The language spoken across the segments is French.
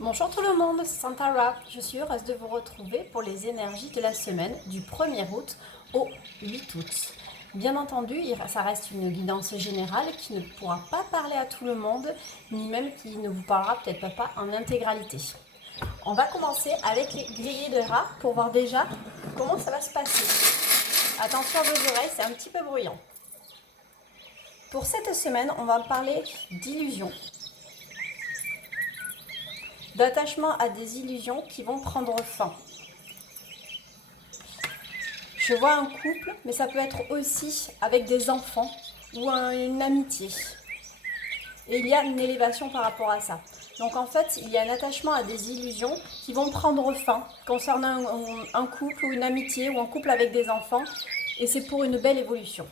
Bonjour tout le monde, c'est Santara. Je suis heureuse de vous retrouver pour les énergies de la semaine du 1er août au 8 août. Bien entendu, ça reste une guidance générale qui ne pourra pas parler à tout le monde, ni même qui ne vous parlera peut-être pas en intégralité. On va commencer avec les grillés de rats pour voir déjà comment ça va se passer. Attention à vos oreilles, c'est un petit peu bruyant. Pour cette semaine, on va parler d'illusions. D'attachement à des illusions qui vont prendre fin. Je vois un couple, mais ça peut être aussi avec des enfants ou une amitié. Et il y a une élévation par rapport à ça. Donc en fait, il y a un attachement à des illusions qui vont prendre fin concernant un couple ou une amitié ou un couple avec des enfants. Et c'est pour une belle évolution.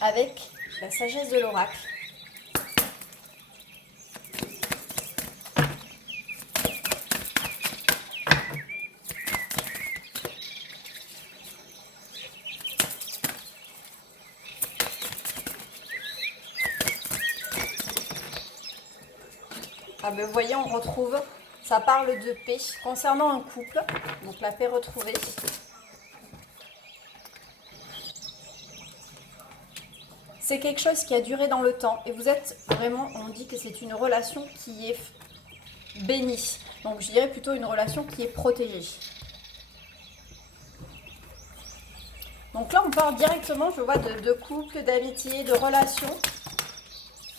Avec la sagesse de l'oracle. Ah ben vous voyez, on retrouve, ça parle de paix concernant un couple, donc la paix retrouvée. C'est quelque chose qui a duré dans le temps et vous êtes vraiment, on dit que c'est une relation qui est bénie. Donc je dirais plutôt une relation qui est protégée. Donc là on parle directement, je vois, de couple, d'amitié, de relations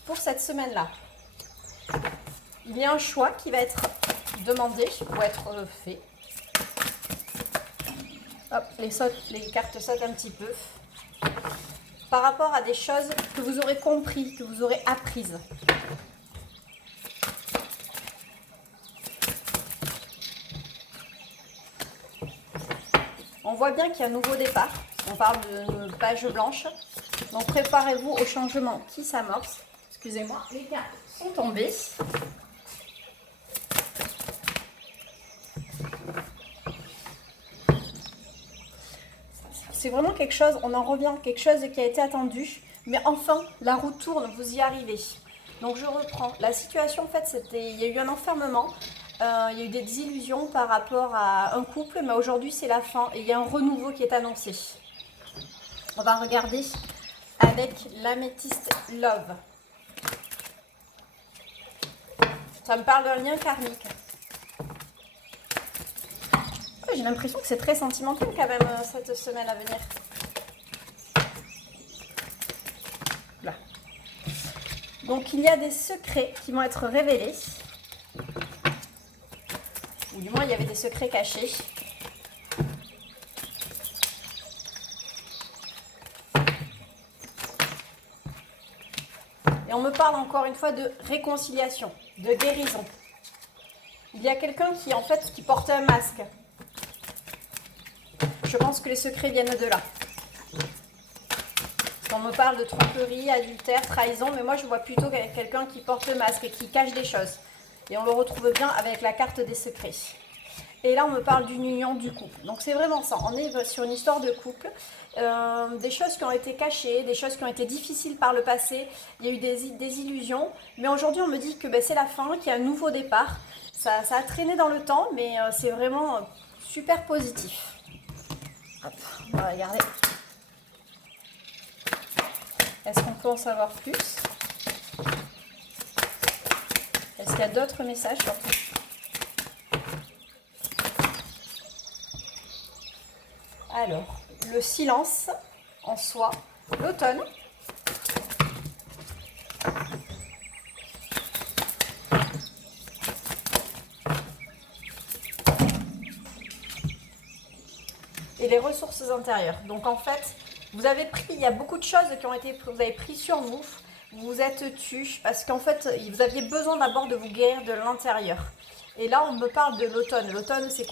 pour cette semaine-là. Il y a un choix qui va être demandé ou être fait. Hop, les cartes sautent un petit peu. Par rapport à des choses que vous aurez compris, que vous aurez apprises. On voit bien qu'il y a un nouveau départ. On parle d'une page blanche. Donc préparez-vous au changement qui s'amorce. Excusez-moi, les cartes sont tombées. C'est vraiment quelque chose, on en revient, quelque chose qui a été attendu, mais enfin, la roue tourne, vous y arrivez. Donc je reprends. La situation, en fait, il y a eu un enfermement, il y a eu des illusions par rapport à un couple, mais aujourd'hui, c'est la fin et il y a un renouveau qui est annoncé. On va regarder avec l'améthyste Love. Ça me parle d'un lien karmique. J'ai l'impression que c'est très sentimental quand même cette semaine à venir. Là. Donc il y a des secrets qui vont être révélés. Ou du moins il y avait des secrets cachés. Et on me parle encore une fois de réconciliation, de guérison. Il y a quelqu'un qui porte un masque. Je pense que les secrets viennent de là. On me parle de tromperie, adultère, trahison, mais moi je vois plutôt quelqu'un qui porte le masque et qui cache des choses. Et on le retrouve bien avec la carte des secrets. Et là on me parle d'une union du couple. Donc c'est vraiment ça, on est sur une histoire de couple. Des choses qui ont été cachées, des choses qui ont été difficiles par le passé. Il y a eu des illusions. Mais aujourd'hui on me dit que c'est la fin, qu'il y a un nouveau départ. Ça a traîné dans le temps, mais c'est vraiment super positif. Hop, on va regarder. Est-ce qu'on peut en savoir plus? Est-ce qu'il y a d'autres messages surtout? Alors, le silence en soi, l'automne. Et les ressources intérieures. Donc en fait, vous avez pris, il y a beaucoup de choses vous avez pris sur vous. Vous vous êtes tu parce qu'en fait, vous aviez besoin d'abord de vous guérir de l'intérieur. Et là, on me parle de l'automne. L'automne, c'est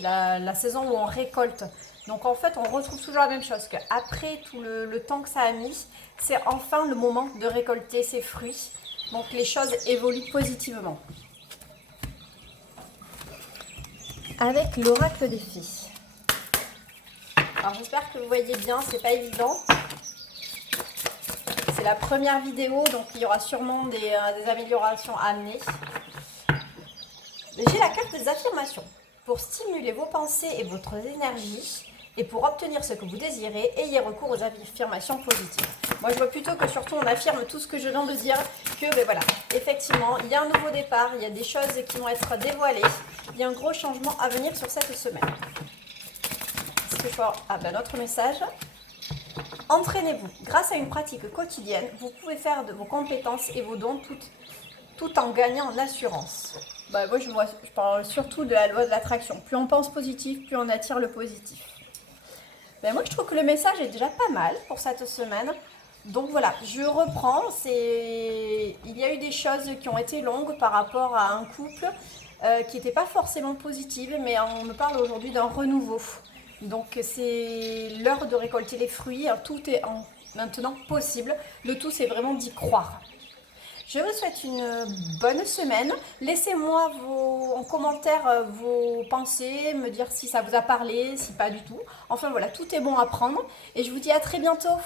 la saison où on récolte. Donc en fait, on retrouve toujours la même chose. Qu'après tout le temps que ça a mis, c'est enfin le moment de récolter ses fruits. Donc les choses évoluent positivement. Avec l'oracle des fées. Alors j'espère que vous voyez bien, c'est pas évident. C'est la première vidéo, donc il y aura sûrement des améliorations à amener. J'ai la carte des affirmations. Pour stimuler vos pensées et votre énergie, et pour obtenir ce que vous désirez, ayez recours aux affirmations positives. Moi, je vois plutôt que surtout on affirme tout ce que je viens de dire, que ben voilà, effectivement, il y a un nouveau départ, il y a des choses qui vont être dévoilées, il y a un gros changement à venir sur cette semaine. Est-ce que je vois notre message? Entraînez-vous. Grâce à une pratique quotidienne, vous pouvez faire de vos compétences et vos dons tout en gagnant en assurance. Moi, je parle surtout de la loi de l'attraction. Plus on pense positif, plus on attire le positif. Moi, je trouve que le message est déjà pas mal pour cette semaine. Donc voilà, je reprends. Il y a eu des choses qui ont été longues par rapport à un couple qui n'était pas forcément positive, mais on me parle aujourd'hui d'un renouveau. Donc c'est l'heure de récolter les fruits. Tout est maintenant possible. Le tout, c'est vraiment d'y croire. Je vous souhaite une bonne semaine. Laissez-moi en commentaire vos pensées, me dire si ça vous a parlé, si pas du tout. Enfin voilà, tout est bon à prendre. Et je vous dis à très bientôt.